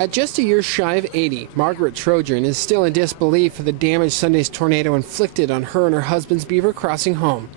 At just a year shy of 80, Margaret Trojan is still in disbelief of the damage Sunday's tornado inflicted on her and her husband's Beaver Crossing home.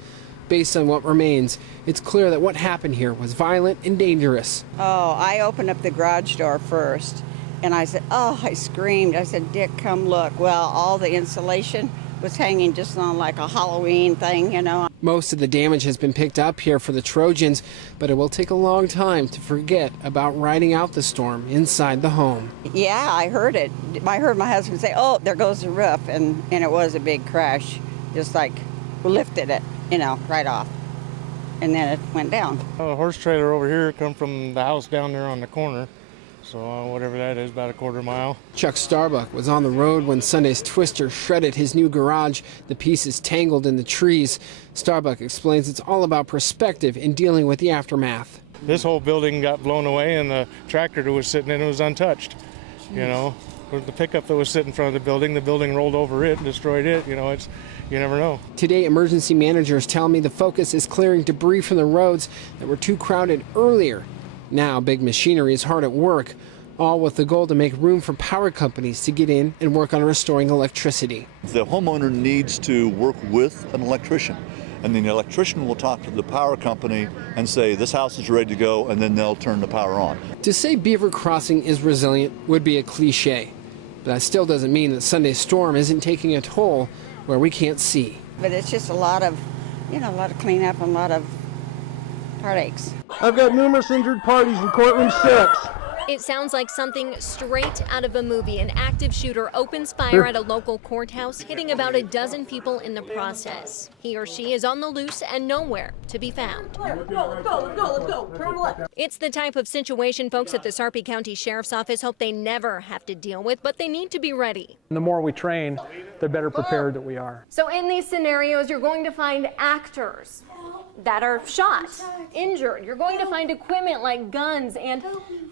Based on what remains, it's clear that what happened here was violent and dangerous. Oh, I opened up the garage door first, and I said, oh, I screamed. I said, Dick, come look. Well, all the insulation was hanging just on like a Halloween thing, you know. Most of the damage has been picked up here for the Trojans, but it will take a long time to forget about riding out the storm inside the home. Yeah, I heard it. I heard my husband say, oh, there goes the roof, and it was a big crash, just like lifted it, you know, right off, and then it went down. A horse trailer over here come from the house down there on the corner, so whatever that is, about a quarter mile. Chuck Starbuck was on the road when Sunday's twister shredded his new garage, the pieces tangled in the trees. Starbuck explains it's all about perspective in dealing with the aftermath. This whole building got blown away, and the tractor that was sitting in it was untouched. You know, the pickup that was sitting in front of the building rolled over it and destroyed it. You know, you never know. Today, emergency managers tell me the focus is clearing debris from the roads that were too crowded earlier. Now, big machinery is hard at work, all with the goal to make room for power companies to get in and work on restoring electricity. The homeowner needs to work with an electrician, and then the electrician will talk to the power company and say, this house is ready to go, and then they'll turn the power on. To say Beaver Crossing is resilient would be a cliche, but that still doesn't mean that Sunday's storm isn't taking a toll where we can't see. But it's just a lot of, you know, a lot of cleanup and a lot of heartaches. I've got numerous injured parties in courtroom 6. It sounds like something straight out of a movie. An active shooter opens fire at a local courthouse, hitting about a dozen people in the process. He or she is on the loose and nowhere to be found. Let's go. Turn left. It's the type of situation folks at the Sarpy County Sheriff's Office hope they never have to deal with, but they need to be ready. The more we train, the better prepared that we are. So in these scenarios, you're going to find actors that are shot, injured. You're going to find equipment like guns and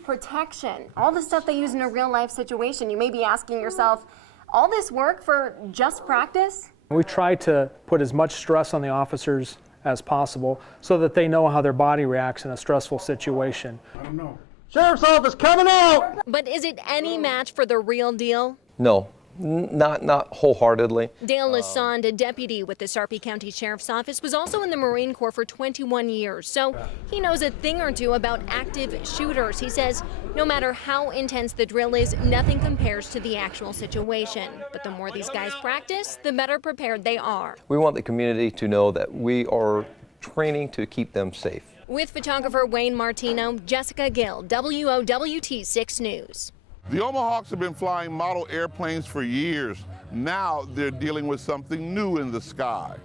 protection. All the stuff they use in a real life situation. You may be asking yourself, all this work for just practice? We try to put as much stress on the officers as possible so that they know how their body reacts in a stressful situation. Sheriff's office coming out! But is it any match for the real deal? No, not wholeheartedly. Dale Lassonde, a deputy with the Sarpy County Sheriff's Office, was also in the Marine Corps for 21 years, so he knows a thing or two about active shooters. He says no matter how intense the drill is, nothing compares to the actual situation. But the more these guys practice, the better prepared they are. We want the community to know that we are training to keep them safe. With photographer Wayne Martino, Jessica Gill, WOWT 6 News. The Omahawks have been flying model airplanes for years. Now they're dealing with something new in the sky.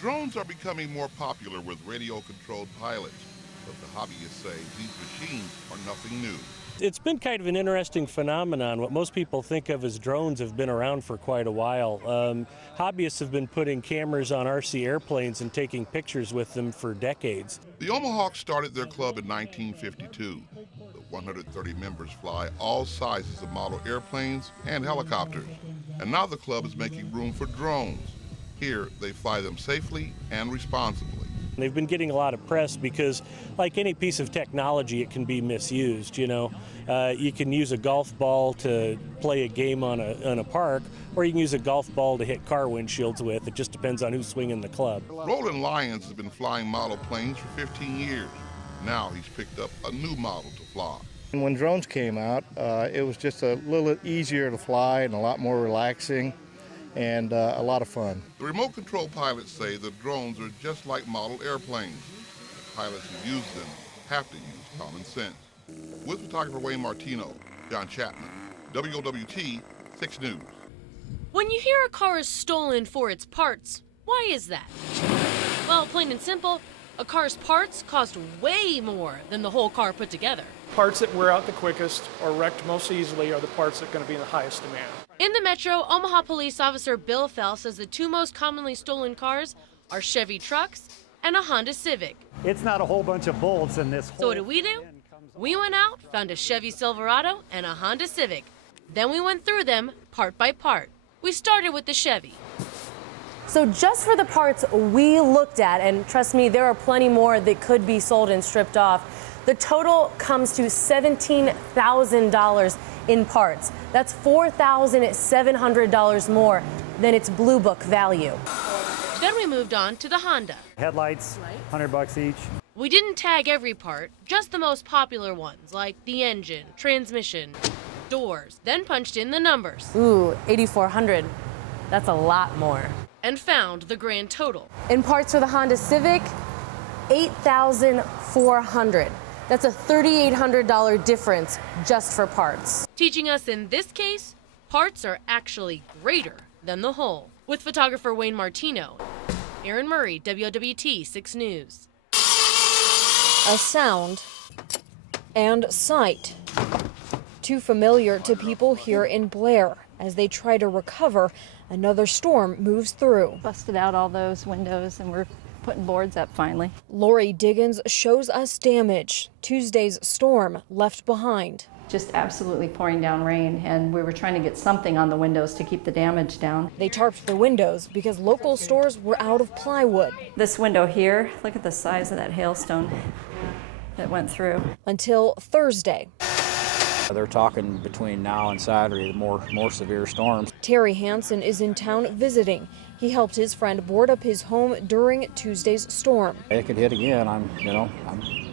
Drones are becoming more popular with radio-controlled pilots, but the hobbyists say these machines are nothing new. It's been kind of an interesting phenomenon. What most people think of as drones have been around for quite a while. Hobbyists have been putting cameras on RC airplanes and taking pictures with them for decades. The Omahawks started their club in 1952. The 130 members fly all sizes of model airplanes and helicopters. And now the club is making room for drones. Here, they fly them safely and responsibly. They've been getting a lot of press because, like any piece of technology, it can be misused. You know, you can use a golf ball to play a game on a park, or you can use a golf ball to hit car windshields with. It just depends on who's swinging the club. Roland Lyons has been flying model planes for 15 years. Now he's picked up a new model to fly. When drones came out, it was just a little easier to fly and a lot more relaxing, and a lot of fun. The remote control pilots say the drones are just like model airplanes. The pilots who use them have to use common sense. With photographer Wayne Martino, John Chapman, WOWT 6 News. When you hear a car is stolen for its parts, why is that? Well, plain and simple, a car's parts cost way more than the whole car put together. Parts that wear out the quickest or wrecked most easily are the parts that are going to be in the highest demand. In the Metro, Omaha Police Officer Bill Fell says the two most commonly stolen cars are Chevy trucks and a Honda Civic. It's not a whole bunch of bolts in this. So what did we do? We went out, found a Chevy Silverado and a Honda Civic. Then we went through them part by part. We started with the Chevy. So just for the parts we looked at, and trust me, there are plenty more that could be sold and stripped off, The total comes to $17,000 in parts. That's $4,700 more than its Blue Book value. Then we moved on to the Honda. Headlights, $100 each. We didn't tag every part, just the most popular ones like the engine, transmission, doors, then punched in the numbers. Ooh, $8,400. That's a lot more. And found the grand total. In parts for the Honda Civic, $8,400. That's a $3,800 difference just for parts. Teaching us in this case, parts are actually greater than the whole. With photographer Wayne Martino, Aaron Murray, WOWT 6 News. A sound and sight. Too familiar to people here in Blair. As they try to recover, another storm moves through. Busted out all those windows and we're putting boards up finally. Lori Diggins shows us damage Tuesday's storm left behind. Just absolutely pouring down rain, and we were trying to get something on the windows to keep the damage down. They tarped the windows because local stores were out of plywood. This window here, look at the size of that hailstone that went through. Until Thursday. They're talking between now and Saturday, more severe storms. Terry Hansen is in town visiting. He helped his friend board up his home during Tuesday's storm. It could hit again.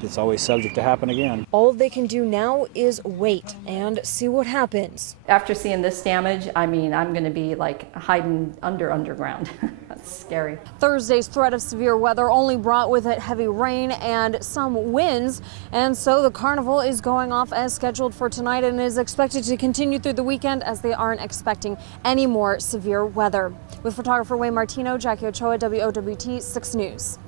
It's always subject to happen again. All they can do now is wait and see what happens. After seeing this damage, I'm going to be like hiding underground. That's scary. Thursday's threat of severe weather only brought with it heavy rain and some winds, and so the carnival is going off as scheduled for tonight and is expected to continue through the weekend as they aren't expecting any more severe weather. With photographer Wayne Martino, Jackie Ochoa, WOWT 6 News.